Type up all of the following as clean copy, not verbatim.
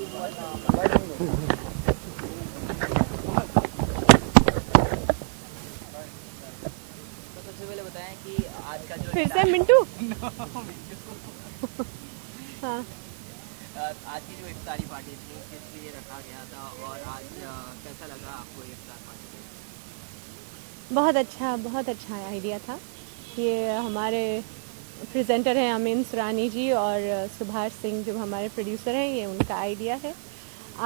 सबसे पहले बताएं कि आज का जो फिर से मिंटू हाँ आज की जो इफ्तारी पार्टी थी किस लिए रखा गया था और आज कैसा लगा आपको इफ्तार पार्टी? बहुत अच्छा आइडिया था। ये हमारे प्रेजेंटर हैं अमीन सुरानी जी और सुभाष सिंह जो हमारे प्रोड्यूसर हैं, ये उनका आइडिया है।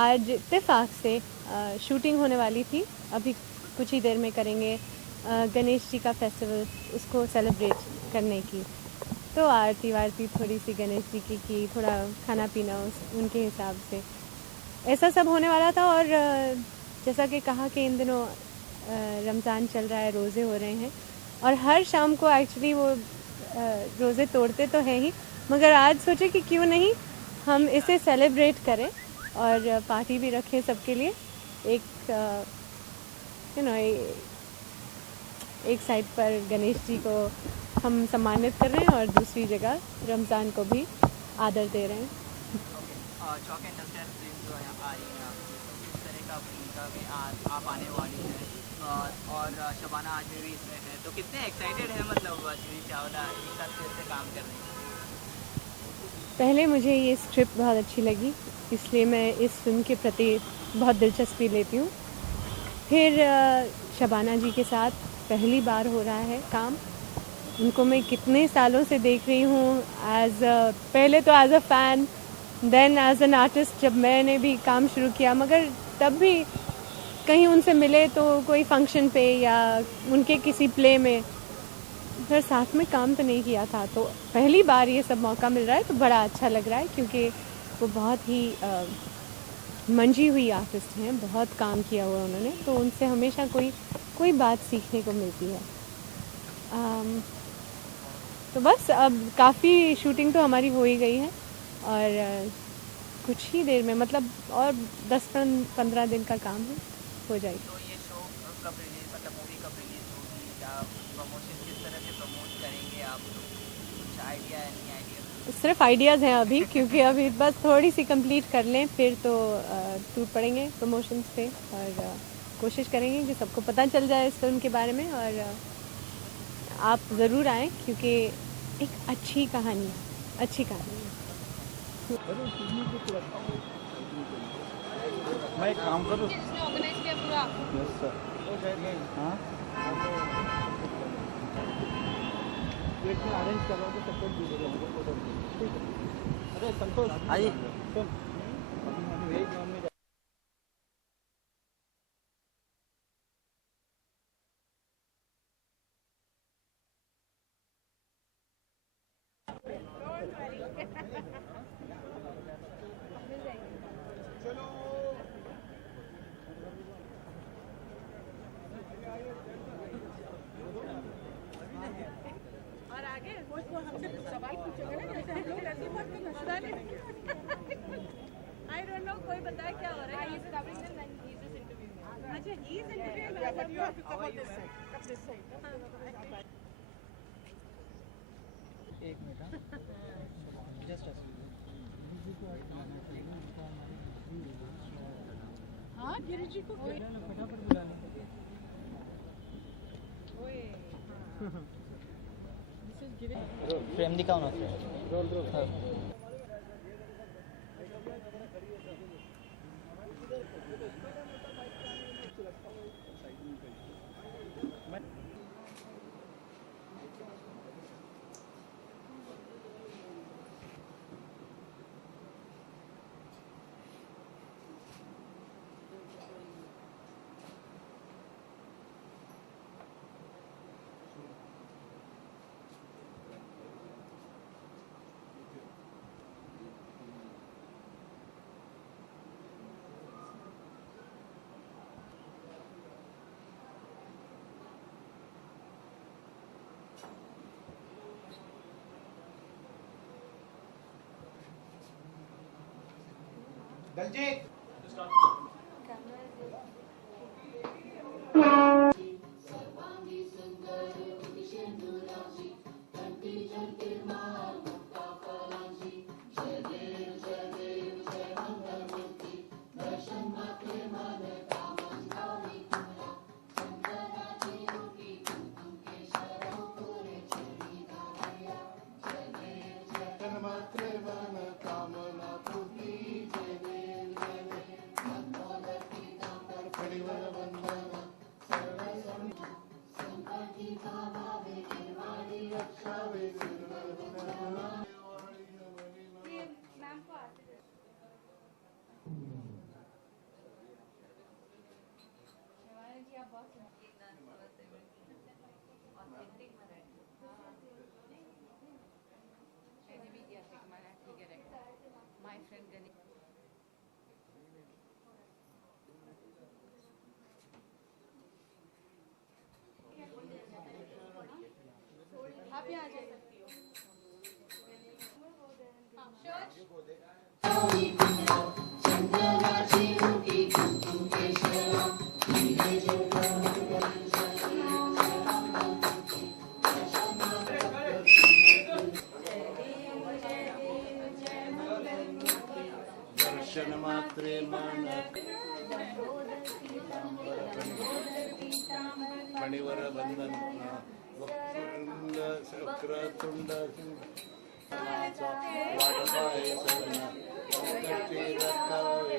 आज इत्तेफाक से शूटिंग होने वाली थी, अभी कुछ ही देर में करेंगे गणेश जी का फेस्टिवल, उसको सेलिब्रेट करने की। तो आरती वारती थोड़ी सी गणेश जी की थोड़ा खाना पीना उनके हिसाब से ऐसा सब होने वाला था। और जैसा कि कहा कि इन दिनों रमज़ान चल रहा है, रोज़े हो रहे हैं और हर शाम को एक्चुअली वो रोज़े तोड़ते तो हैं ही, मगर आज सोचे कि क्यों नहीं हम इसे सेलिब्रेट करें और पार्टी भी रखें सबके लिए। एक एक साइड पर गणेश जी को हम सम्मानित कर रहे हैं और दूसरी जगह रमज़ान को भी आदर दे रहे हैं। चौक इंडस्ट्रियल फिल्म जो है आ रही है, इस तरह का भूमिका में आज आप आने वाली है और शबाना आजमी भी इसमें है, तो कितने एक्साइटेड है मतलब जुही चावला एक साथ फिर से काम करने के? पहले मुझे ये स्क्रिप्ट बहुत अच्छी लगी, इसलिए मैं इस फिल्म के प्रति बहुत दिलचस्पी लेती हूँ। फिर शबाना जी के साथ पहली बार हो रहा है काम। उनको मैं कितने सालों से देख रही हूँ, पहले तो as a fan, then as an artist जब मैंने भी काम शुरू किया, मगर तब भी कहीं उनसे मिले तो कोई फंक्शन पे या उनके किसी प्ले में, फिर साथ में काम तो नहीं किया था। तो पहली बार ये सब मौका मिल रहा है तो बड़ा अच्छा लग रहा है, क्योंकि वो बहुत ही मंजी हुई आर्टिस्ट हैं, बहुत काम किया हुआ उन्होंने, तो उनसे हमेशा कोई बात सीखने को मिलती है। तो बस अब काफ़ी शूटिंग तो हमारी हो ही गई है और कुछ ही देर में, मतलब और 10-15 दिन का काम है, हो जाएगी। तो ये शो कब रिलीज, मतलब मूवी कब रिलीज होगी या प्रमोशन किस तरह से प्रमोट करेंगे आप, कुछ आइडिया है? नहीं आइडिया? सिर्फ आइडियाज़ हैं अभी, क्योंकि अभी बस थोड़ी सी कंप्लीट कर लें, फिर तो टूट पड़ेंगे प्रमोशंस पे और कोशिश करेंगे कि सबको पता चल जाए इस फिल्म के बारे में। और आप ज़रूर आएँ, क्योंकि एक अच्छी कहानी है। मैं एक काम करूँ, जिसने ऑर्गेनाइज किया पूरा। Yes sir. हाँ अरेंज कर रहा हूँ तो सपोर्ट दीजिएगा मुझे फोटो। ठीक है। अरे संतोष, आइए। सुन, अभी वेज नॉन वेज और आगे वो हमसे सवाल पूछेगा ना, जैसे हम लोग ऐसे बात करना पता नहीं। आई डोंट नो, कोई बताए क्या हो रहा है? अच्छा, he is interviewing, but you have to come this side. एक मिनट, जस्ट हाँ, गिरी जी को फटाफट बुला लें। फ्रेम दिखाओ ना। रोल हाँ। दलजीत दर्शन मात्रे मन मणिवर बंधन वक्रतुंड वक्रतुंड वाटपाय सवन कष्टी रकाय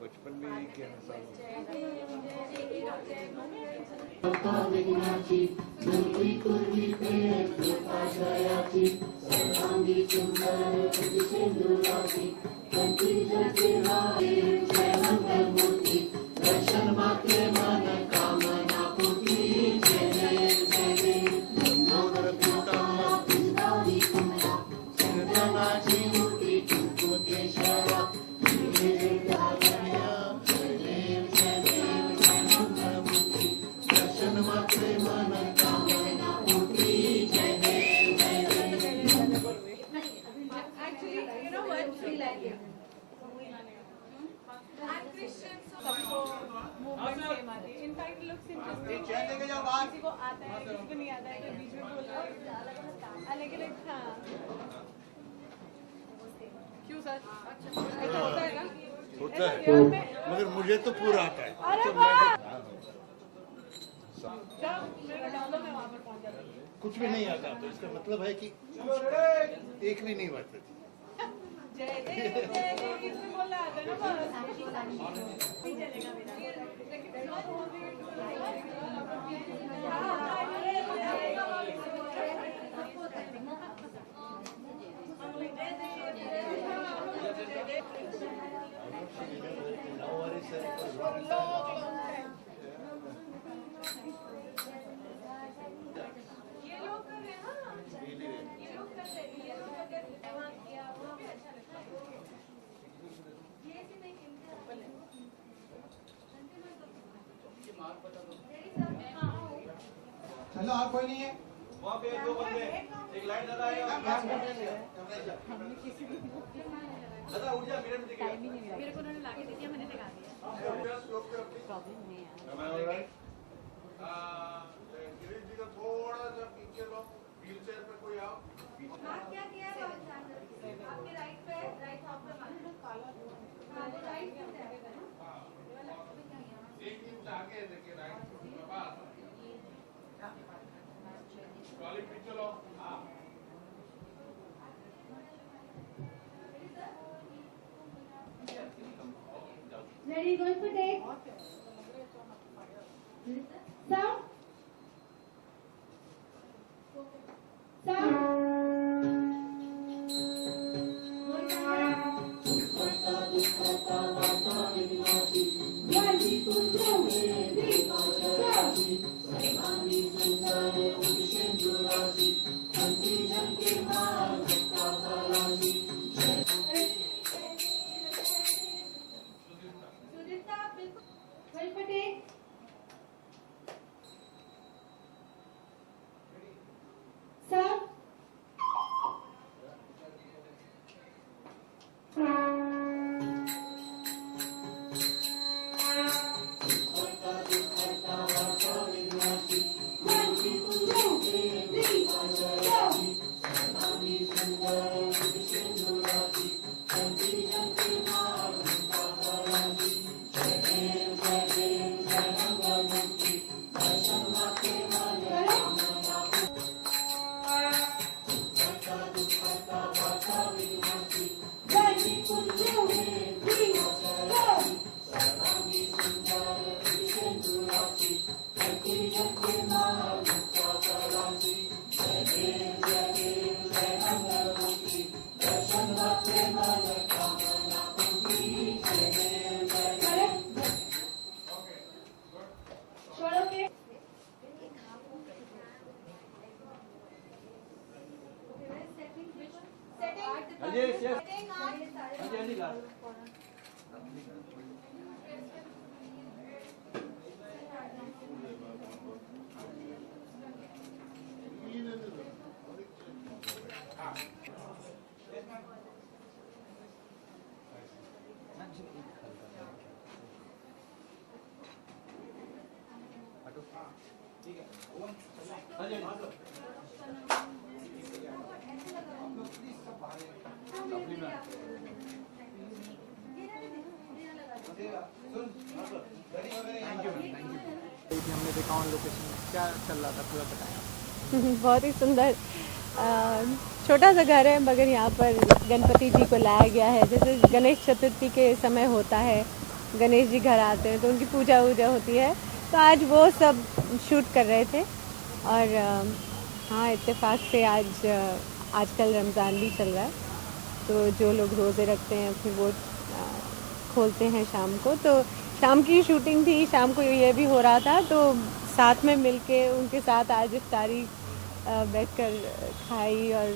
बचपन में ही क्या दर्शन मात्रे मन कामना पूर्ति जय जय जय जय लंबोदर पीतांबर सिंहनाची मूर्ति कुंकुमकेशरा दर्शन मात्रे मन कामना पूर्ति जय जय जय जय। Actually, you know what? Feel like it. I'm Christian, so सबको movement सेम आती है. In fact, it looks interesting. किसी को आता है, किसी को नहीं आता है, कोई बीच में बोल रहा है. अलग-अलग हाँ. क्यों सर? ऐसा होता है ना? होता है यहाँ पे मगर मुझे तो पूरा आता है। अरे वाह! जब मेरा डालो मैं वहाँ पर पहुँच जाती हूँ. कुछ भी नहीं आता तो इसका मतलब है कि एक भी नहीं बचती। जय देव इसमें बोलना आता है ना बस. नहीं चलेगा मेरा. लेकिन ये लोग कर रहे हैं हाँ. ये लोग कर रहे हैं. ये लोग अगर वहाँ किया वहाँ पे अच्छा लगता है. ये ऐसे नहीं खेलते हैं. चलो और कोई नहीं है वहाँ पे दो बंदे एक लाइन दादा आएगा दादा उठ जा मिनट में दिखेगा मेरे को उन्होंने लाके दे दिया मैंने लगा दिया. प्रॉब्लम नहीं है. गिरीश जी का थोड़ा सा पीछे लो व्हील चेयर पे कोई आओ क्या किया है आपके राइट पे राइट हाफ पे काला हाँ वो राइट पे है. एक इंच आगे देखिए राइट पास ट्रॉली पीछे लो हाँ Ready, going for take. Sound. Sound. Sudipta, going for take. हमने देखा ऑन लोकेशन क्या चल रहा था पूरा बताया। बहुत ही सुंदर छोटा सा घर है, मगर यहाँ पर गणपति जी को लाया गया है। जैसे गणेश चतुर्थी के समय होता है, गणेश जी घर आते हैं तो उनकी पूजा वूजा होती है, तो आज वो सब शूट कर रहे थे। और हाँ, इत्तेफाक से आजकल रमज़ान भी चल रहा है, तो जो लोग रोज़े रखते हैं फिर वो खोलते हैं शाम को। तो शाम की शूटिंग थी, शाम को ये भी हो रहा था, तो साथ में मिलके उनके साथ आज इफ्तारी बैठकर खाई और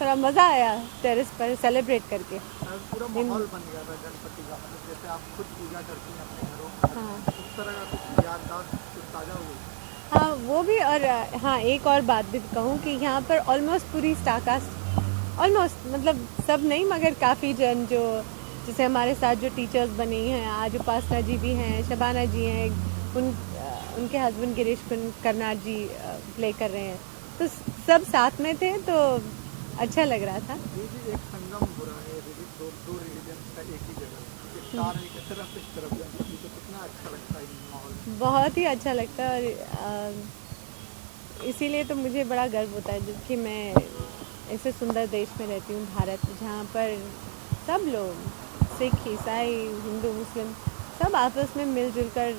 थोड़ा मज़ा आया टेरेस पर सेलिब्रेट करके। पूरा माहौल बन गया था गणपति का, मतलब जैसे आप खुद पूजा करती हैं अपने घरों में, हाँ उस तरह का कुछ यादगार कुछ ताज़ा हुई। हाँ, वो भी। और हाँ, एक और बात भी कहूँ कि यहाँ पर ऑलमोस्ट पूरी स्टारकास्ट, ऑलमोस्ट मतलब सब नहीं मगर काफ़ी जन जो जैसे हमारे साथ जो टीचर्स बनी हैं, आज उपासना जी भी हैं, शबाना जी हैं, उनके हस्बैंड गिरीश कर्नाड जी प्ले कर रहे हैं, तो सब साथ में थे, तो अच्छा लग रहा था। ये भी एक संगम हो रहा है, दो रिलीजन का एक ही जगह, एक तार एक तरफ इस तरफ गणपति, तो कितना अच्छा लगता है ये माहौल। बहुत ही अच्छा लगता है। और इसीलिए तो मुझे बड़ा गर्व होता है जबकि मैं ऐसे सुंदर देश में रहती हूँ, भारत, जहाँ पर सब लोग, सिख, ईसाई, हिंदू, मुस्लिम, सब आपस में मिलजुल कर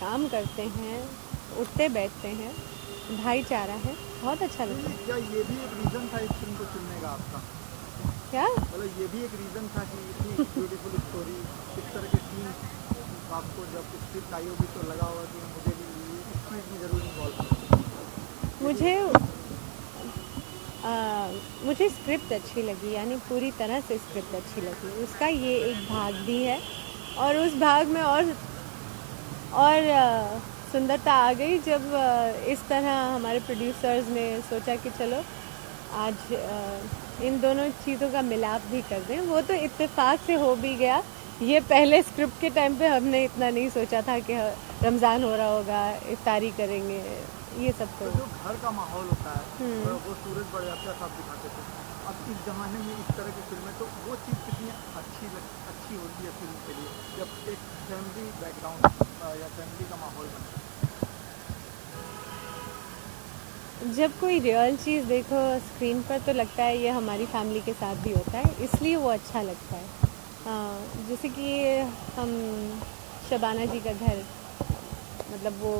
काम करते हैं, उठते बैठते हैं, भाईचारा है, बहुत अच्छा लगता है। क्या ये भी एक रीज़न था इस फिल्म को चुनने का आपका? क्या मतलब ये भी एक रीज़न था कि इतनी ब्यूटीफुल स्टोरी, इस तरह के सीन आपको जब स्क्रिप्ट आई होगी तो लगा होगा कि मुझे भी इस चीज़ में ज़रूर इन्वॉल्व करना। मुझे स्क्रिप्ट अच्छी लगी, यानी पूरी तरह से स्क्रिप्ट अच्छी लगी। उसका ये एक भाग भी है और उस भाग में और सुंदरता आ गई जब इस तरह हमारे प्रोड्यूसर्स ने सोचा कि चलो आज इन दोनों चीज़ों का मिलाप भी कर दें। वो तो इत्तेफाक से हो भी गया। ये पहले स्क्रिप्ट के टाइम पे हमने इतना नहीं सोचा था कि रमज़ान हो रहा होगा, इफ्तारी करेंगे, ये सब। तो जो घर का माहौल होता है वो सूरज बड़े अच्छा साफ दिखाते थे। अब इस ज़माने में इस तरह की फिल्में, तो वो चीज़ कितनी अच्छी होती है फिल्म के लिए, जब एक फैमिली बैकग्राउंड या फैमिली का माहौल बने। जब कोई रियल चीज़ देखो स्क्रीन पर तो लगता है ये हमारी फैमिली के साथ भी होता है, इसलिए वो अच्छा लगता है। जैसे कि हम शबाना जी का घर, मतलब वो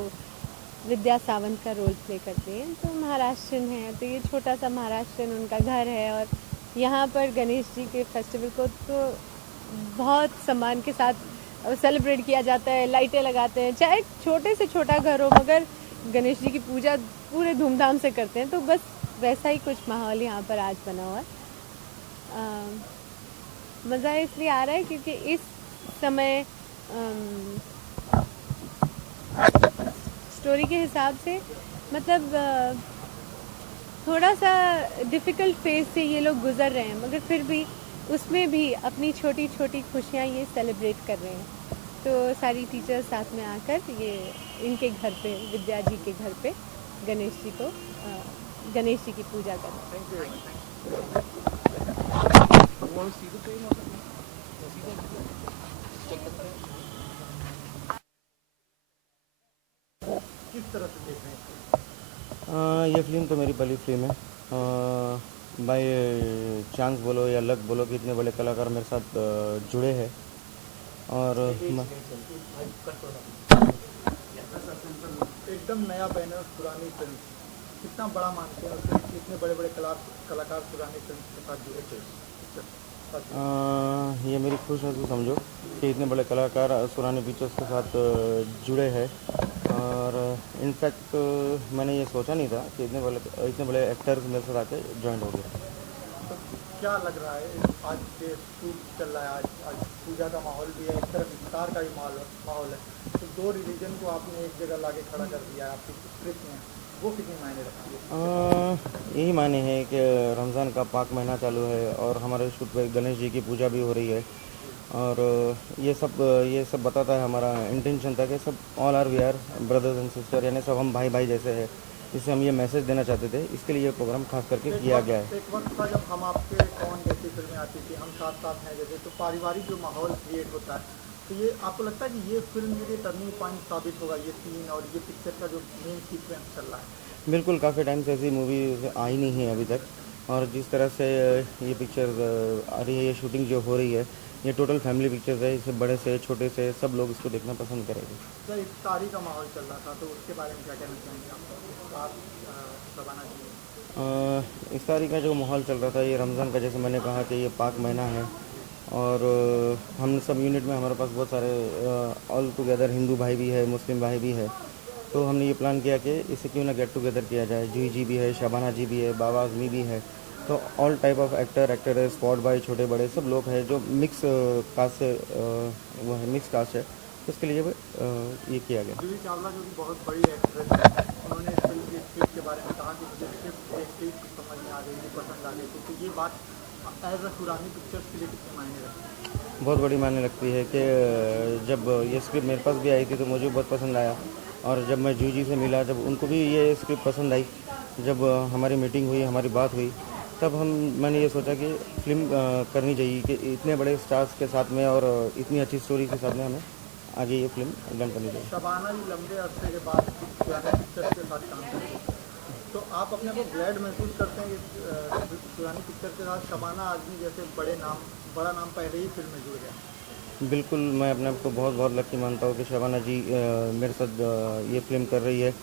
विद्या सावंत का रोल प्ले करती हैं, तो महाराष्ट्रन है, तो ये छोटा सा महाराष्ट्रन उनका घर है। और यहाँ पर गणेश जी के फेस्टिवल को तो बहुत सम्मान के साथ सेलिब्रेट किया जाता है, लाइटें लगाते हैं, चाहे छोटे से छोटा घर हो मगर गणेश जी की पूजा पूरे धूमधाम से करते हैं। तो बस वैसा ही कुछ माहौल यहाँ पर आज बना हुआ है। मज़ा इसलिए आ रहा है क्योंकि इस समय स्टोरी के हिसाब से मतलब थोड़ा सा डिफ़िकल्ट फेज से ये लोग गुज़र रहे हैं, मगर फिर भी उसमें भी अपनी छोटी छोटी खुशियाँ ये सेलिब्रेट कर रहे हैं। तो सारी टीचर्स साथ में आकर ये इनके घर पे, विद्या जी के घर पे गणेश जी की पूजा कर रहे हैं। किस तरह से देख रहे हैं? ये फिल्म तो मेरी पहली फिल्म है। बाय चांस बोलो या लक बोलो कि इतने बड़े कलाकार मेरे साथ जुड़े हैं। और एकदम नया बैनर, पुरानी फिल्म, कितना बड़ा मानते हैं और इतने बड़े बड़े कलाकार पुरानी फिल्म के साथ जुड़े थे। ये मेरी खुशनसीबी समझो कि इतने बड़े कलाकार पुराने पिक्चर्स के साथ जुड़े हैं। और इनफैक्ट मैंने ये सोचा नहीं था कि इतने बड़े एक्टर्स मेरे साथ आके ज्वाइन हो गए। तो क्या लग रहा है आज के शूट चल रहा है, आज पूजा का माहौल भी है, एक तरफ इफ्तार का भी माहौल है, तो दो रिलीजन को आपने एक जगह लाके खड़ा कर दिया है आपकी स्क्रिप्ट में, वो कितनी मायने रखती है? यही माने हैं कि रमज़ान का पाक महीना चालू है और हमारे शूट पे गणेश जी की पूजा भी हो रही है, और ये सब बताता है, हमारा इंटेंशन था कि सब all are we are brothers and sister, यानी सब हम भाई भाई जैसे हैं। इससे हम ये मैसेज देना चाहते थे, इसके लिए ये प्रोग्राम खास करके किया गया है। एक वक्त था जब हम आपके कौन जैसी फिल्में आती थी, हम साथ साथ हैं जैसे, तो पारिवारिक जो माहौल क्रिएट होता है, तो ये आपको लगता है कि ये फिल्म के लिए टर्निंग पॉइंट साबित होगा, ये सीन और ये पिक्चर का जो मेन सीक्वेंस चल रहा है? बिल्कुल, काफ़ी टाइम से ऐसी मूवी आई नहीं है अभी तक, और जिस तरह से ये पिक्चर आ रही है, ये शूटिंग जो हो रही है, ये टोटल फैमिली पिक्चर्स है। इसे बड़े से छोटे से सब लोग इसको देखना पसंद करेंगे। तो इफ्तारी का माहौल चल रहा था, तो उसके बारे में क्या कहना चाहेंगे आप शबाना जी? इफ्तारी का जो माहौल चल रहा था, ये रमज़ान का, जैसे मैंने कहा कि ये पाक महीना है, और हम सब यूनिट में हमारे पास बहुत सारे ऑल टुगेदर हिंदू भाई भी है, मुस्लिम भाई भी है। तो हमने ये प्लान किया कि इसे क्यों ना गेट टुगेदर किया जाए। जूही जी भी है, शबाना जी भी है, बाबा आज़मी भी है, तो ऑल टाइप ऑफ एक्टर है, स्पॉट बॉय, छोटे बड़े सब लोग हैं जो मिक्स कास्ट से वो है, मिक्स कास्ट है, तो इसके लिए ये किया गया। जूही चावला जो कि बहुत बड़ी एक्ट्रेस है, उन्होंने इस फिल्म की स्क्रिप्ट के बारे में कहा कि मुझे स्क्रिप्ट देखते ही समझ में आ गई थी, पसंद आ गई थी। तो ये बात एज अ सुरानी पिक्चर्स के लिए कितने मायने रखती है? बहुत बड़ी मायने लगती है कि जब ये स्क्रिप्ट मेरे पास भी आई थी तो मुझे बहुत पसंद आया, और जब मैं जूही जी से मिला, जब उनको भी ये स्क्रिप्ट पसंद आई, जब हमारी मीटिंग हुई, हमारी बात हुई, तब मैंने ये सोचा कि फिल्म करनी चाहिए कि इतने बड़े स्टार्स के साथ में और इतनी अच्छी स्टोरी के साथ में हमें आगे ये फिल्म डन करनी चाहिए। शबाना जी लंबे अरसे के बाद पिक्चर के साथ काम कर रही है, तो आप अपने को ग्लैड महसूस करते हैं कि पुरानी पिक्चर के साथ शबाना आज़मी जैसे बड़ा नाम पहले ही फिल्म में जुड़ गया? बिल्कुल, मैं अपने आप को बहुत बहुत लकी मानता हूँ कि शबाना जी मेरे साथ ये फिल्म कर रही है।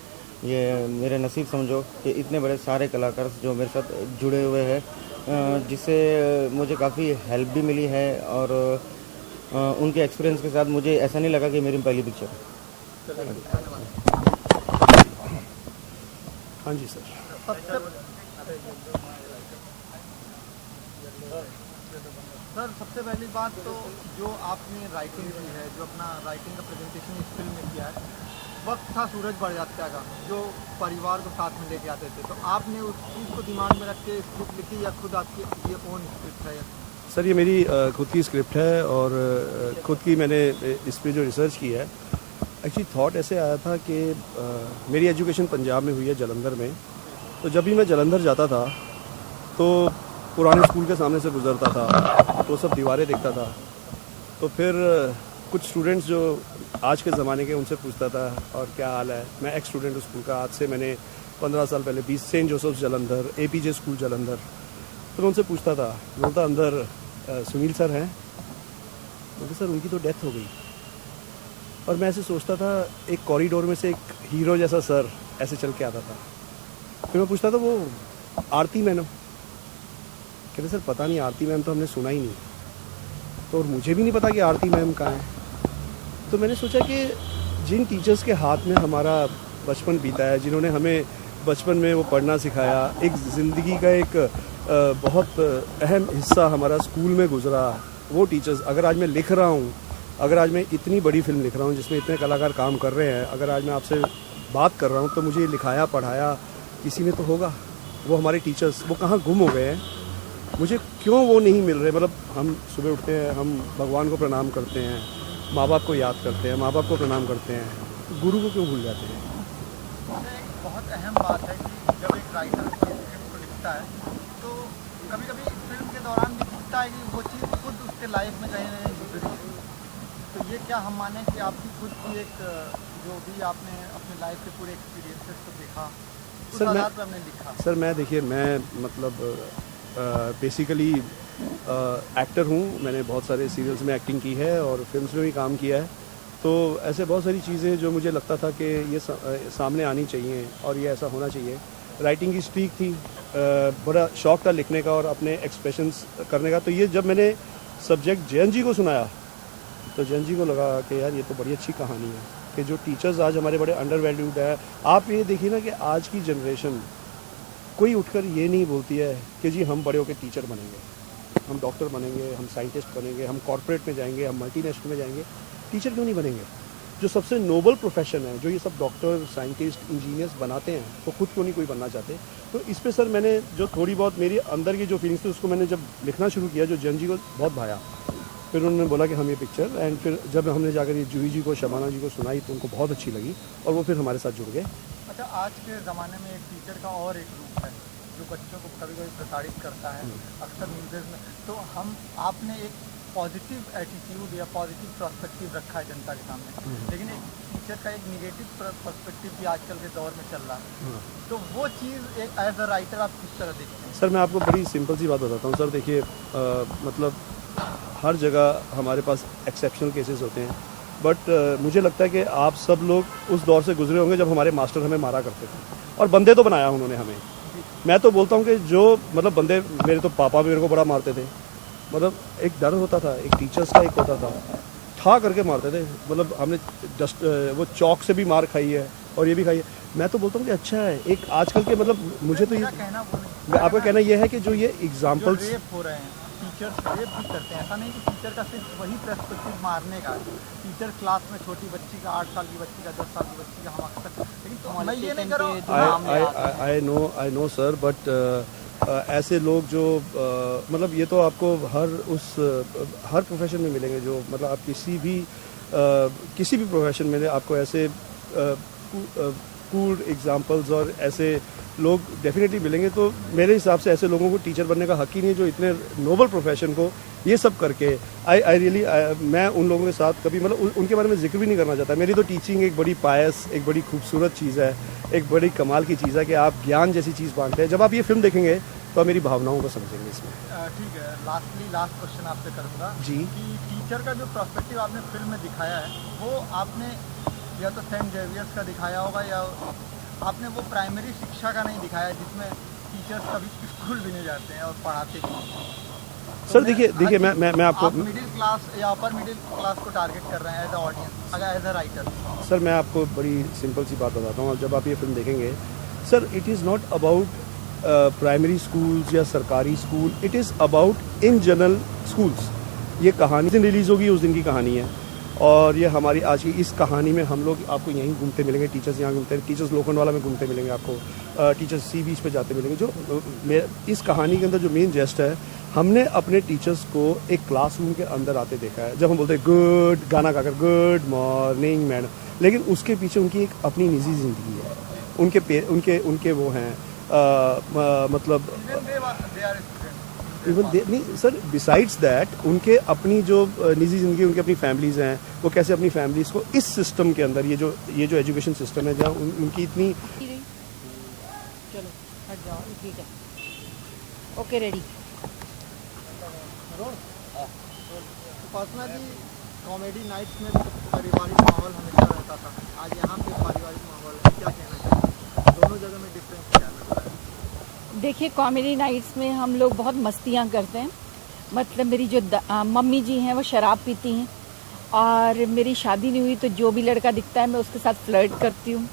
ये मेरे नसीब समझो कि इतने बड़े सारे कलाकार जो मेरे साथ जुड़े हुए हैं, जिससे मुझे काफ़ी हेल्प भी मिली है, और उनके एक्सपीरियंस के साथ मुझे ऐसा नहीं लगा कि मेरी पहली पिक्चर है। हाँ जी सर। सबसे पहली बात तो जो आपने राइटिंग की है, जो अपना राइटिंग का प्रेजेंटेशन इस फिल्म में किया है, वक्त था सूरज बड़जात्या का, जो परिवार को साथ में लेके आते थे, तो आपने उस चीज़ को दिमाग में रख के स्क्रिप्ट लिखी या खुद आपकी ये ओन स्क्रिप्ट है? सर ये मेरी खुद की स्क्रिप्ट है, और खुद की मैंने इस पर जो रिसर्च की है, एक्चुअली थॉट ऐसे आया था कि मेरी एजुकेशन पंजाब में हुई है, जलंधर में। तो जब भी मैं जलंधर जाता था तो पुराने स्कूल के सामने से गुजरता था, तो सब दीवारें देखता था। तो फिर कुछ स्टूडेंट्स जो आज के ज़माने के, उनसे पूछता था और क्या हाल है। मैं एक्स स्टूडेंट स्कूल का, आज से मैंने 15 साल पहले 20 Saint Joseph Jalandhar, APJ school Jalandhar. तो मैं उनसे पूछता था, बोलता अंदर सुनील सर हैं? बोलते सर उनकी तो डेथ हो गई। और मैं ऐसे सोचता था, एक कॉरिडोर में से एक हीरो जैसा सर ऐसे चल के आता था। फिर मैं पूछता था वो आरती मैडम? कहते सर पता नहीं, आरती मैम तो हमने सुना ही नहीं। तो और मुझे भी नहीं पता कि आरती मैम कहाँ है। तो मैंने सोचा कि जिन टीचर्स के हाथ में हमारा बचपन बीता है, जिन्होंने हमें बचपन में वो पढ़ना सिखाया, एक ज़िंदगी का एक बहुत अहम हिस्सा हमारा स्कूल में गुजरा, वो टीचर्स, अगर आज मैं लिख रहा हूँ, अगर आज मैं इतनी बड़ी फिल्म लिख रहा हूँ जिसमें इतने कलाकार काम कर रहे हैं, अगर आज मैं आपसे बात कर रहा हूँ, तो मुझे लिखाया पढ़ाया किसी ने तो होगा। वो हमारे टीचर्स, वो कहाँ गुम हो गए हैं, मुझे क्यों वो नहीं मिल रहे। मतलब हम सुबह उठते हैं, हम भगवान को प्रणाम करते हैं, माँ बाप को याद करते हैं, माँ बाप को प्रणाम करते हैं, गुरु को क्यों भूल जाते हैं? बहुत अहम बात है कि जब एक राइटर स्क्रिप्ट को लिखता है, तो कभी कभी फिल्म के दौरान भी दिखता है कि वो चीज़ खुद उसके लाइफ में कहीं ना कहीं गुजरी है। तो ये क्या हम माने कि आपकी खुद की एक, जो भी आपने अपने लाइफ के पूरे एक्सपीरियंसेस को देखा, उस आधार पर हमने लिखा? सर मैं देखिए, मैं मतलब बेसिकली एक्टर हूँ। मैंने बहुत सारे सीरियल्स में एक्टिंग की है और फिल्म्स में भी काम किया है। तो ऐसे बहुत सारी चीज़ें जो मुझे लगता था कि ये सामने आनी चाहिए और ये ऐसा होना चाहिए। राइटिंग की स्ट्रीक थी, बड़ा शौक था लिखने का और अपने एक्सप्रेशंस करने का। तो ये जब मैंने सब्जेक्ट जयंत जी को सुनाया, तो जयंत जी को लगा कि यार ये तो बड़ी अच्छी कहानी है, कि जो टीचर्स आज हमारे बड़े अंडर वैल्यूड है। आप ये देखिए ना कि आज की जनरेशन कोई उठकर ये नहीं बोलती है कि जी हम बड़े होकर टीचर बनेंगे, हम डॉक्टर बनेंगे, हम साइंटिस्ट बनेंगे, हम कॉर्पोरेट में जाएंगे, हम मल्टीनेशनल में जाएंगे। टीचर क्यों नहीं बनेंगे? जो सबसे नोबल प्रोफेशन है, जो ये सब डॉक्टर, साइंटिस्ट, इंजीनियर्स बनाते हैं, तो खुद क्यों नहीं कोई बनना चाहते? तो इस पे सर मैंने जो थोड़ी बहुत मेरी अंदर की जो फीलिंग्स थी, उसको मैंने जब लिखना शुरू किया, जो जयंत जी को बहुत भाया। फिर उन्होंने बोला कि हम ये पिक्चर, एंड फिर जब हमने जाकर ये जूही जी को, शबाना जी को सुनाई तो उनको बहुत अच्छी लगी और वो फिर हमारे साथ जुड़ गए। अच्छा, आज के ज़माने में एक टीचर का और एक रूप है जो बच्चों को कभी कभी प्रताड़ित करता है अक्सर न्यूज़ में, तो आपने एक पॉजिटिव एटीट्यूड या पॉजिटिव पर्सपेक्टिव रखा है जनता के सामने, लेकिन एक टीचर का एक निगेटिव पर्सपेक्टिव भी आजकल के दौर में चल रहा है, तो वो चीज़ एक एज अ राइटर आप किस तरह देखते हैं? सर मैं आपको बड़ी सिंपल सी बात बताता हूँ सर, देखिए मतलब हर जगह हमारे पास एक्सेप्शनल केसेस होते हैं, बट मुझे लगता है कि आप सब लोग उस दौर से गुजरे होंगे जब हमारे मास्टर हमें मारा करते थे, और बंदे तो बनाया उन्होंने हमें। मैं तो बोलता हूँ कि जो मतलब बंदे, मेरे तो पापा भी मेरे को बड़ा मारते थे, मतलब एक डर होता था, एक टीचर्स का एक होता था, ठा करके मारते थे, मतलब हमने वो चौक से भी मार खाई है और ये भी खाई है। मैं तो बोलता हूँ कि अच्छा है एक आजकल के, मतलब मुझे तो ये आपका कहना ये है कि जो ये एग्जाम्पल्स रेप हो रहे हैं, टीचर्स रेप भी करते हैं, ऐसा नहीं कि टीचर का सिर्फ वही पर्सपेक्टिव मारने का, टीचर क्लास में छोटी बच्ची का, 8 साल की बच्ची का, 10 साल की बच्ची का, हम अक्सर, लेकिन तो मैं ये नहीं कर रहा हूँ। आई नो सर, बट ऐसे लोग जो मतलब ये तो आपको हर प्रोफेशन में मिलेंगे, जो मतलब आप किसी भी प्रोफेशन में आपको ऐसे पूर एग्जाम्पल्स और ऐसे लोग डेफिनेटली मिलेंगे। तो मेरे हिसाब से ऐसे लोगों को टीचर बनने का हक ही नहीं है जो इतने नोबल प्रोफेशन को ये सब करके आई रियली मैं उन लोगों के साथ कभी मतलब उनके बारे में जिक्र भी नहीं करना चाहता। मेरी तो टीचिंग एक बड़ी पायस, एक बड़ी खूबसूरत चीज़ है, एक बड़ी कमाल की चीज़ है कि आप ज्ञान जैसी चीज़ बांटते हैं। जब आप ये फिल्म देखेंगे तो आप मेरी भावनाओं को समझेंगे इसमें। ठीक है, लास्ट क्वेश्चन आपसे करूँगा जी कि टीचर का जो पर्सपेक्टिव आपने फिल्म में दिखाया है वो आपने या तो सेंट जेवियर्स का दिखाया होगा या आपने वो प्राइमरी शिक्षा का नहीं दिखाया जिसमें टीचर्स कभी स्कूल भी नहीं जाते हैं और पढ़ाते भी नहीं। सर देखिए मैं आपको मिडिल क्लास या अपर मिडिल क्लास को टारगेट कर रहे हैं एज अ ऑडियंस, अगर एज अ राइटर। सर मैं आपको बड़ी सिंपल सी बात बताता हूँ, जब आप ये फिल्म देखेंगे sir, it is not about primary schools या सरकारी school, it is about in general schools. ये कहानी जिस दिन रिलीज़ होगी उस दिन की कहानी है, और ये हमारी आज की इस कहानी में हम लोग आपको यहीं घूमते मिलेंगे, टीचर्स यहाँ घूमते हैं, टीचर्स लोखंडवाला में घूमते मिलेंगे आपको, टीचर्स सी बीच पे जाते मिलेंगे। जो इस कहानी के अंदर जो मेन जेस्ट है, हमने अपने टीचर्स को एक क्लासरूम के अंदर आते देखा है। जब हम बोलते हैं गुड, गाना गाकर गुड मॉर्निंग मैडम, लेकिन उसके पीछे उनकी एक अपनी निजी ज़िंदगी है, उनके वो हैं मतलब इवन नहीं सर, बिसाइड्स दैट उनके अपनी जो निजी ज़िंदगी, उनकी अपनी फैमिलीज़ हैं, वो कैसे अपनी फैमिलीज़ को इस सिस्टम के अंदर, ये जो एजुकेशन सिस्टम है जहाँ उनकी इतनी। चलो हट जाओ, ठीक है, ओके रेडी। उपासना जी, कॉमेडी नाइट्स में पारिवारिक माहौल हमेशा रहता था, आज यहाँ पे पारिवारिक माहौल है, क्या कहना चाहिए? दोनों जगह में डिफरेंस क्या लगता है? देखिए, कॉमेडी नाइट्स में हम लोग बहुत मस्तियाँ करते हैं। मतलब मेरी जो मम्मी जी हैं वो शराब पीती हैं, और मेरी शादी नहीं हुई तो जो भी लड़का दिखता है मैं उसके साथ फ्लर्ट करती हूँ।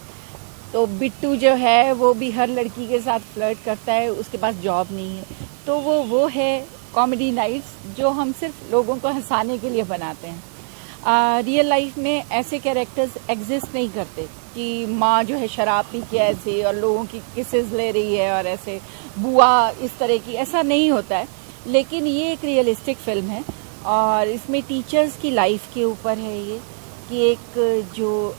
तो बिट्टू जो है वो भी हर लड़की के साथ फ्लर्ट करता है, उसके पास जॉब नहीं है। तो वो है कॉमेडी नाइट्स जो हम सिर्फ लोगों को हंसाने के लिए बनाते हैं। रियल लाइफ में ऐसे कैरेक्टर्स एग्जिस्ट नहीं करते कि माँ जो है शराब पी के ऐसे और लोगों की किसेस ले रही है और ऐसे बुआ इस तरह की, ऐसा नहीं होता है। लेकिन ये एक रियलिस्टिक फिल्म है और इसमें टीचर्स की लाइफ के ऊपर है ये, कि एक जो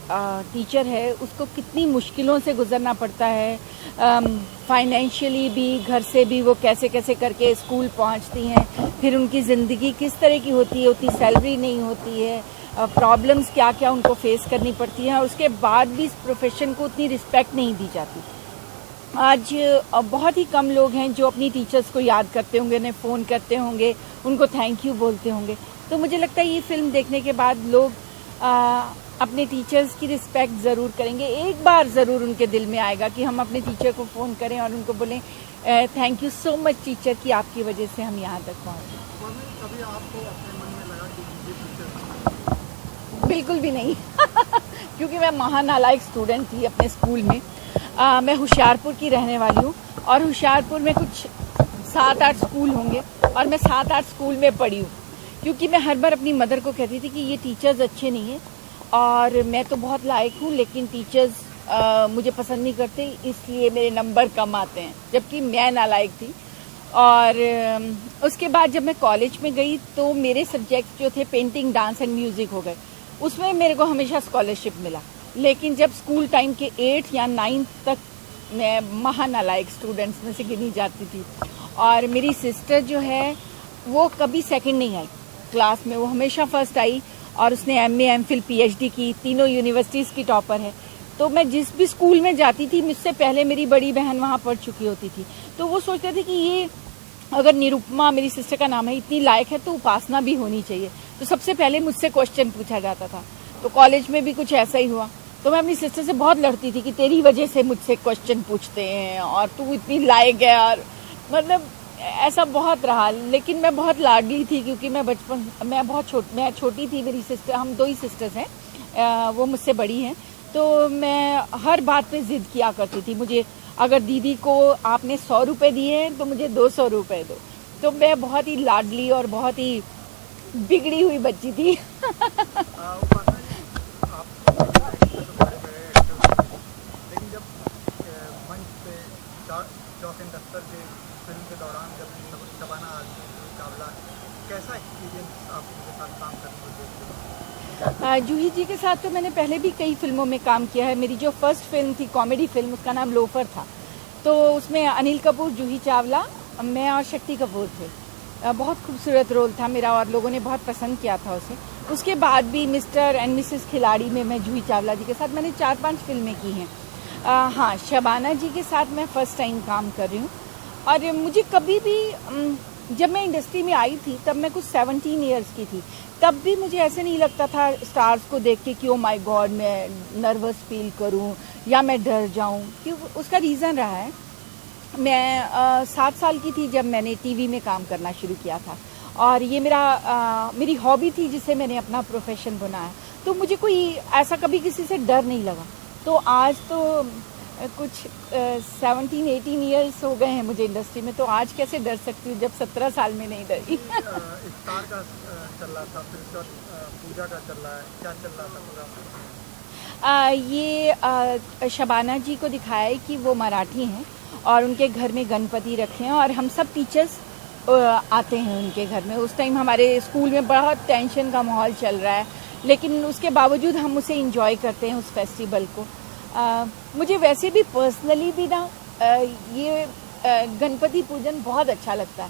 टीचर है उसको कितनी मुश्किलों से गुजरना पड़ता है, फाइनेंशियली भी, घर से भी, वो कैसे कैसे करके स्कूल पहुंचती हैं, फिर उनकी ज़िंदगी किस तरह की होती है, उतनी सैलरी नहीं होती है, प्रॉब्लम्स क्या क्या उनको फेस करनी पड़ती हैं, और उसके बाद भी इस प्रोफेशन को उतनी रिस्पेक्ट नहीं दी जाती। आज बहुत ही कम लोग हैं जो अपनी टीचर्स को याद करते होंगे, उन्हें फ़ोन करते होंगे, उनको थैंक यू बोलते होंगे। तो मुझे लगता है ये फिल्म देखने के बाद लोग अपने टीचर्स की रिस्पेक्ट ज़रूर करेंगे। एक बार ज़रूर उनके दिल में आएगा कि हम अपने टीचर को फ़ोन करें और उनको बोलें thank you so much teacher कि आपकी वजह से हम यहाँ तक पहुँचे। कभी आपको अपने मन में लगा कि ये टीचर? बिल्कुल भी नहीं क्योंकि मैं महानालायक स्टूडेंट थी अपने स्कूल में। मैं होशियारपुर की रहने वाली हूँ और होशियारपुर में कुछ 7-8 स्कूल होंगे और मैं 7-8 स्कूल में पढ़ी हूँ, क्योंकि मैं हर बार अपनी मदर को कहती थी कि ये टीचर्स अच्छे नहीं हैं और मैं तो बहुत लायक हूँ, लेकिन टीचर्स मुझे पसंद नहीं करते, इसलिए मेरे नंबर कम आते हैं, जबकि मैं नालायक थी। और उसके बाद जब मैं कॉलेज में गई तो मेरे सब्जेक्ट जो थे पेंटिंग, डांस एंड म्यूजिक हो गए, उसमें मेरे को हमेशा स्कॉलरशिप मिला। लेकिन जब स्कूल टाइम के 8th या 9th तक मैं महानालायक स्टूडेंट्स में से गिनी जाती थी। और मेरी सिस्टर जो है वो कभी सेकंड नहीं आई क्लास में, वो हमेशा फर्स्ट आई और उसने MA, MPhil, PhD की, तीनों यूनिवर्सिटीज़ की टॉपर है। तो मैं जिस भी स्कूल में जाती थी मुझसे पहले मेरी बड़ी बहन वहाँ पढ़ चुकी होती थी। तो वो सोचते थे कि ये अगर निरुपमा, मेरी सिस्टर का नाम है, इतनी लायक है तो उपासना भी होनी चाहिए। तो सबसे पहले मुझसे क्वेश्चन पूछा जाता था। तो कॉलेज में भी कुछ ऐसा ही हुआ। तो मैं अपनी सिस्टर से बहुत लड़ती थी कि तेरी वजह से मुझसे क्वेश्चन पूछते हैं और तू इतनी लायक है, और मतलब ऐसा बहुत रहा। लेकिन मैं बहुत लाडली थी क्योंकि मैं छोटी थी, मेरी सिस्टर, हम 2 ही सिस्टर्स हैं, वो मुझसे बड़ी हैं। तो मैं हर बात पे जिद किया करती थी। मुझे अगर दीदी को आपने 100 रुपये दिए हैं तो मुझे 200 रुपये दो। तो मैं बहुत ही लाडली और बहुत ही बिगड़ी हुई बच्ची थी। लेकिन जब मंच पे चौक एंड दफ्तर के फिल्म के दौरान जब शबाना आजमी चावला, कैसा एक्सपीरियंस आपके साथ काम करने को देखते हैं? जूही जी के साथ तो मैंने पहले भी कई फिल्मों में काम किया है। मेरी जो फर्स्ट फिल्म थी कॉमेडी फिल्म, उसका नाम लोफर था। तो उसमें अनिल कपूर, जूही चावला, मैं और शक्ति कपूर थे। बहुत खूबसूरत रोल था मेरा और लोगों ने बहुत पसंद किया था उसे। उसके बाद भी मिस्टर एंड मिसेस खिलाड़ी में मैं जूही चावला जी के साथ मैंने 4-5 फिल्में की हैं। हाँ, शबाना जी के साथ मैं फर्स्ट टाइम काम कर रही हूँ। और मुझे कभी भी जब मैं इंडस्ट्री में आई थी तब मैं कुछ 17 ईयर्स की थी, तब भी मुझे ऐसे नहीं लगता था स्टार्स को देख के कि ओ माय गॉड मैं नर्वस फील करूं या मैं डर जाऊं। क्योंकि उसका रीज़न रहा है, मैं 7 साल की थी जब मैंने टीवी में काम करना शुरू किया था और ये मेरी हॉबी थी जिसे मैंने अपना प्रोफेशन बनाया। तो मुझे कोई ऐसा कभी किसी से डर नहीं लगा। तो आज तो कुछ 17-18 ईयर्स हो गए हैं मुझे इंडस्ट्री में, तो आज कैसे डर सकती हूँ जब 17 साल में नहीं डरी। स्टार का चल रहा था, फिर उसके बाद पूजा का चल रहा है, क्या चल रहा था प्रोग्राम? ये शबाना जी को दिखाया है कि वो मराठी हैं और उनके घर में गणपति रखे हैं और हम सब टीचर्स आते हैं उनके घर में। उस टाइम हमारे स्कूल में बहुत टेंशन का माहौल चल रहा है, लेकिन उसके बावजूद हम उसे इंजॉय करते हैं उस फेस्टिवल को। मुझे वैसे भी पर्सनली भी ना ये गणपति पूजन बहुत अच्छा लगता है।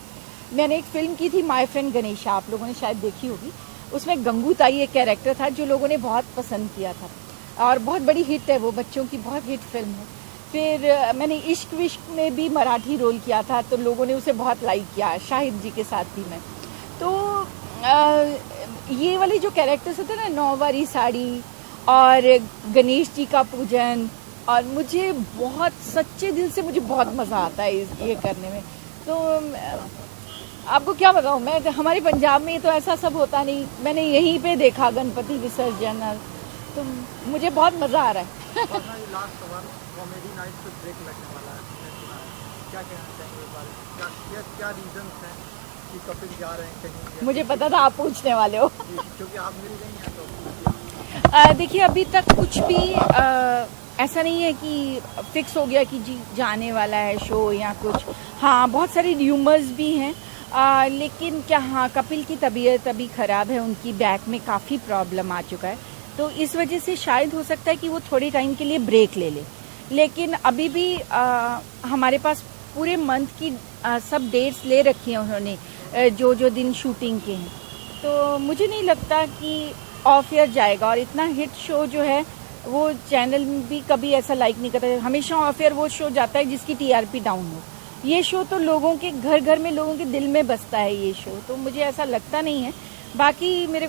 मैंने एक फिल्म की थी माय फ्रेंड गणेशा, आप लोगों ने शायद देखी होगी। उसमें गंगू ताई एक कैरेक्टर था जो लोगों ने बहुत पसंद किया था और बहुत बड़ी हिट है, वो बच्चों की बहुत हिट फिल्म है। फिर मैंने इश्क विश्क में भी मराठी रोल किया था तो लोगों ने उसे बहुत लाइक किया, शाहिद जी के साथ थी मैं। तो ये वाले जो कैरेक्टर्स होते हैं ना, 9 वारी साड़ी और गणेश जी का पूजन, और मुझे बहुत सच्चे दिल से मुझे बहुत मज़ा आता है ये करने में। तो आपको क्या बताऊँ मैं, हमारे पंजाब में तो ऐसा सब होता नहीं, मैंने यहीं पे देखा गणपति विसर्जन, तो मुझे बहुत मज़ा आ रहा है। लास्ट सवाल, कॉमेडी नाइट पे ब्रेक लगने वाला है, क्या कहना चाहेंगे इस बारे में? क्या रीजंस हैं कि कपिल जा रहे हैं कहीं? मुझे पता था आप पूछने वाले हो। क्योंकि आप मिल गई हैं तो देखिए अभी तक कुछ भी ऐसा नहीं है कि फिक्स हो गया कि जी जाने वाला है शो या कुछ। हाँ, बहुत सारी र्यूमर्स भी हैं, लेकिन क्या, हाँ, कपिल की तबीयत अभी ख़राब है, उनकी बैक में काफ़ी प्रॉब्लम आ चुका है, तो इस वजह से शायद हो सकता है कि वो थोड़े टाइम के लिए ब्रेक ले ले। लेकिन अभी भी हमारे पास पूरे मंथ की सब डेट्स ले रखी हैं उन्होंने, जो दिन शूटिंग के हैं। तो मुझे नहीं लगता कि ऑफ ईयर जाएगा, और इतना हिट शो जो है वो चैनल भी कभी ऐसा लाइक नहीं करता। हमेशा ऑफ ईयर वो शो जाता है जिसकी TRP डाउन हो। ये शो तो लोगों के घर घर में, लोगों के दिल में बसता है ये शो, तो मुझे ऐसा लगता नहीं है। बाकी मेरे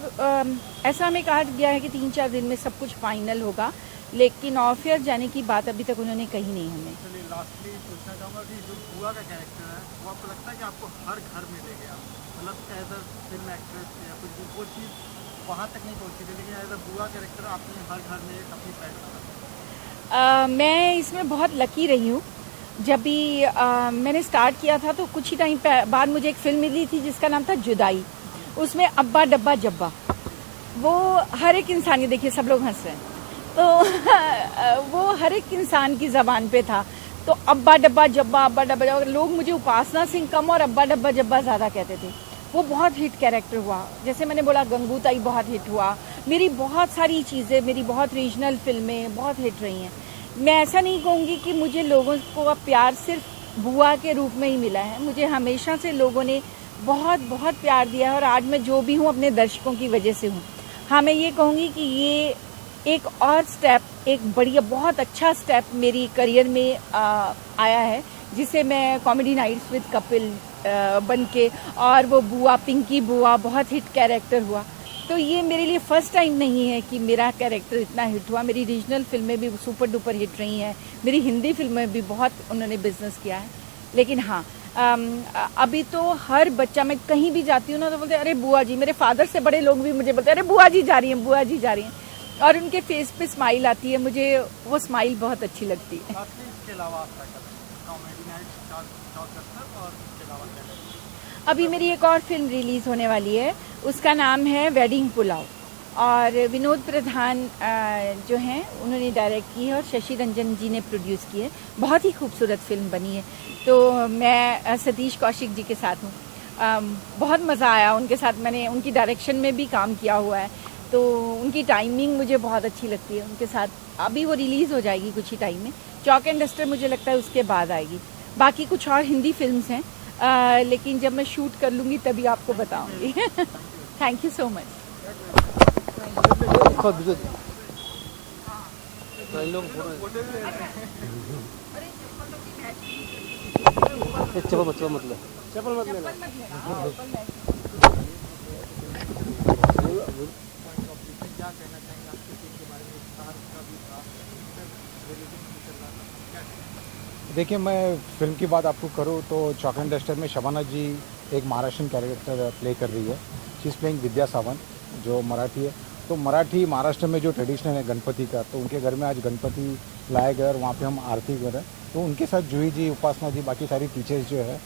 ऐसा हमें कहा गया है कि 3-4 दिन में सब कुछ फाइनल होगा, लेकिन ऑफ ईयर जाने की बात अभी तक उन्होंने कही नहीं हमें। चलिए लास्टली पूछना चाहूँगा कि जो बुआ का कैरेक्टर है वो आपको लगता है कि आपको हर घर में ले गया, मतलब एज अ फिल्म एक्ट्रेस या कुछ वो चीज़ वहाँ तक नहीं पहुँची थी, लेकिन एज अ बुआ कैरेक्टर आपने हर घर में एक अपनी साइड रखा? मैं इसमें बहुत लकी रही हूँ। जब भी मैंने स्टार्ट किया था तो कुछ ही टाइम बाद मुझे एक फिल्म मिली थी जिसका नाम था जुदाई। उसमें अब्बा डब्बा जब्बा, वो हर एक इंसान, ये देखिए सब लोग हंस रहे हैं, तो वो हर एक इंसान की ज़बान पे था। तो अब्बा डब्बा जब्बा, अब्बा डब्बा जब्बा, लोग मुझे उपासना सिंह कम और अब्बा डब्बा जब्बा ज़्यादा कहते थे। वो बहुत हिट कैरेक्टर हुआ। जैसे मैंने बोला गंगू ताई बहुत हिट हुआ। मेरी बहुत सारी चीज़ें, मेरी बहुत रीजनल फिल्में बहुत हिट रही हैं। मैं ऐसा नहीं कहूँगी कि मुझे लोगों को प्यार सिर्फ बुआ के रूप में ही मिला है। मुझे हमेशा से लोगों ने बहुत बहुत प्यार दिया है और आज मैं जो भी हूँ अपने दर्शकों की वजह से हूँ। हाँ, मैं ये कहूँगी कि ये एक और स्टेप, एक बढ़िया बहुत अच्छा स्टेप मेरी करियर में आया है, जिसे मैं कॉमेडी नाइट्स विद कपिल बन के, और वो बुआ, पिंकी बुआ बहुत हिट कैरेक्टर हुआ। तो ये मेरे लिए फर्स्ट टाइम नहीं है कि मेरा कैरेक्टर इतना हिट हुआ। मेरी रीजनल फिल्में भी सुपर डुपर हिट रही हैं, मेरी हिंदी फिल्में भी बहुत उन्होंने बिजनेस किया है। लेकिन हाँ, अभी तो हर बच्चा, मैं कहीं भी जाती हूँ ना तो बोलते हैं अरे बुआ जी। मेरे फादर से बड़े लोग भी मुझे बोलते हैं अरे बुआ जी जा रही हैं, बुआ जी जा रही हैं, और उनके फेस पे स्माइल आती है। मुझे वो स्माइल बहुत अच्छी लगती है। इसके अलावा आप क्या कर रहे हैं? कॉमेडी नाइट और इसके अलावा क्या कर रहे हैं? अभी मेरी एक और फिल्म रिलीज होने वाली है, उसका नाम है वेडिंग पुलाव, और विनोद प्रधान जो हैं उन्होंने डायरेक्ट की है और शशि रंजन जी ने प्रोड्यूस की है। बहुत ही खूबसूरत फिल्म बनी है। तो मैं सतीश कौशिक जी के साथ हूँ। बहुत मज़ा आया उनके साथ। मैंने उनकी डायरेक्शन में भी काम किया हुआ है, तो उनकी टाइमिंग मुझे बहुत अच्छी लगती है उनके साथ। अभी वो रिलीज़ हो जाएगी कुछ ही टाइम में। चौक एंड डस्टर मुझे लगता है उसके बाद आएगी। बाकी कुछ और हिंदी फिल्म्स हैं, लेकिन जब मैं शूट कर लूँगी तभी आपको बताऊँगी। Thank you so much. देखिए, मैं फिल्म की बात आपको करूँ तो चॉक एंड डस्टर में शबाना जी एक महाराष्ट्रन कैरेक्टर प्ले कर रही है। शी इज़ प्लेइंग विद्या सावंत, जो मराठी है। तो मराठी महाराष्ट्र में जो ट्रेडिशनल है गणपति का, तो उनके घर में आज गणपति लाए गए और वहाँ पे हम आरती कर रहे हैं। तो उनके साथ जूही जी, उपासना जी, बाकी सारी टीचर्स जो है,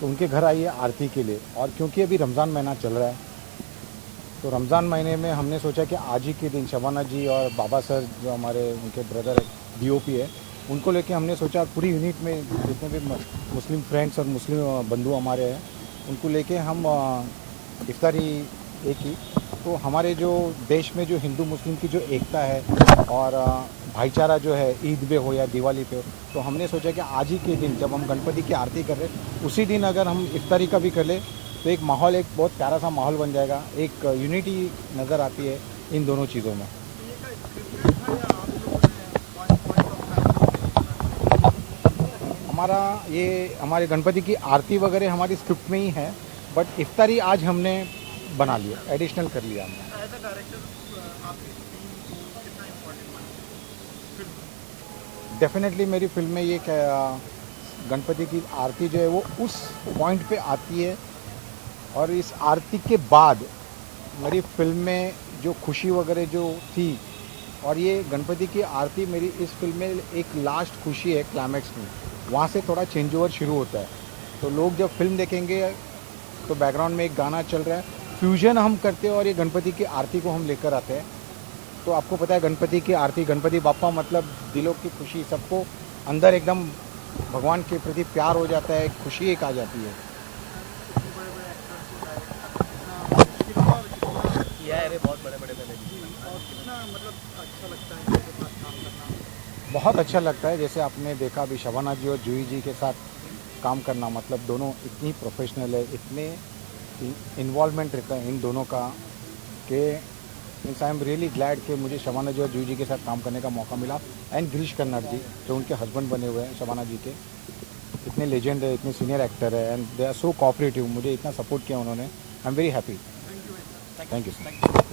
तो उनके घर आई है आरती के लिए। और क्योंकि अभी रमज़ान महीना चल रहा है, तो रमज़ान महीने में हमने सोचा कि आज ही के दिन शबाना जी और बाबा सर, जो हमारे उनके ब्रदर DOP है, उनको लेके हमने सोचा पूरी यूनिट में जितने भी मुस्लिम फ्रेंड्स और मुस्लिम बंधु हमारे हैं, उनको लेके हम इफ्तारी एक ही। तो हमारे जो देश में जो हिंदू मुस्लिम की जो एकता है और भाईचारा जो है, ईद पे हो या दिवाली पे हो, तो हमने सोचा कि आज ही के दिन जब हम गणपति की आरती कर रहे हैं, उसी दिन अगर हम इफ्तारी का भी कर ले तो एक माहौल, एक बहुत प्यारा सा माहौल बन जाएगा। एक यूनिटी नज़र आती है इन दोनों चीज़ों में। हमारा ये हमारे गणपति की आरती वगैरह हमारी स्क्रिप्ट में ही है, बट इफ्तारी आज हमने बना लिया, एडिशनल कर लिया हमने। डेफिनेटली मेरी फिल्म में ये गणपति की आरती जो है वो उस पॉइंट पे आती है, और इस आरती के बाद मेरी फिल्म में जो खुशी वगैरह जो थी, और ये गणपति की आरती मेरी इस फिल्म में एक लास्ट खुशी है क्लाइमैक्स में, वहाँ से थोड़ा चेंज ओवर शुरू होता है। तो लोग जब फिल्म देखेंगे तो बैकग्राउंड में एक गाना चल रहा है, फ्यूजन हम करते हैं और ये गणपति की आरती को हम लेकर आते हैं। तो आपको पता है गणपति की आरती, गणपति बाप्पा मतलब दिलों की खुशी, सबको अंदर एकदम भगवान के प्रति प्यार हो जाता है, खुशी एक आ जाती है। बहुत अच्छा लगता है। जैसे आपने देखा अभी शबाना जी और जूही जी के साथ काम करना, मतलब दोनों इतनी प्रोफेशनल है, इतने इन्वॉल्वमेंट रहता है इन दोनों का कि means I am really glad कि मुझे शबाना जी और जूही जी के साथ काम करने का मौका मिला। एंड गिरीश कर्नाड जी, जो उनके हस्बैंड बने हुए हैं शबाना जी के, इतने लेजेंड है, इतने सीनियर एक्टर है, and they are so cooperative. मुझे इतना सपोर्ट किया उन्होंने। I am very happy. Thank you sir.